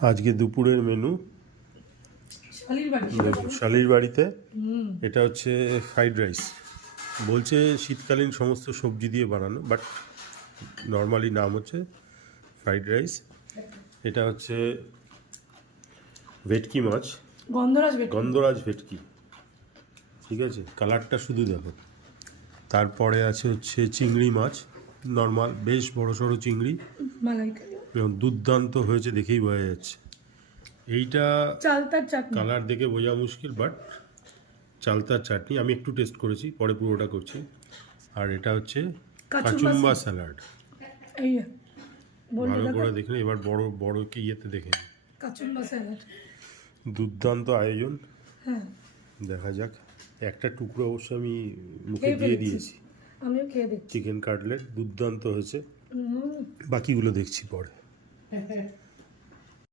আজকে দুপুরের মেনু শালির বাড়িতে। এটা হচ্ছে ফ্রাইড রাইস। বলছে শীতকালীন সমস্ত সবজি দিয়ে বানানো, বাট নর্মালি নাম হচ্ছে ফ্রাইড রাইস। এটা হচ্ছে ভেটকি মাছ, গন্ধরাজ ভেটকি, ঠিক আছে, কালারটা শুধু দেখো। তারপরে আছে হচ্ছে চিংড়ি মাছ, নর্মাল বেশ বড় সড়ো চিংড়ি, এবং দুর্দান্ত হয়েছে, দেখেই বোঝা যাচ্ছে। এইটা কালার দেখে বোঝা মুশকিল, বাট চালতার চাটনি। আমি একটু টেস্ট করেছি, পরে পুরোটা করছি। আর এটা হচ্ছে কাচুম্বা স্যালাড। ভালো করে দেখুন, এবার বড় বড় কি ইয়েতে দেখে কাচুম্বা স্যালাড। দুর্দান্ত আয়োজন। দেখা যাক। একটা টুকরো অবশ্য আমি মুখে দিয়ে দিয়েছি। আমিও খেয়ে দেখছি। চিকেন কাটলেট দুর্দান্ত হয়েছে, বাকিগুলো দেখছি পরে।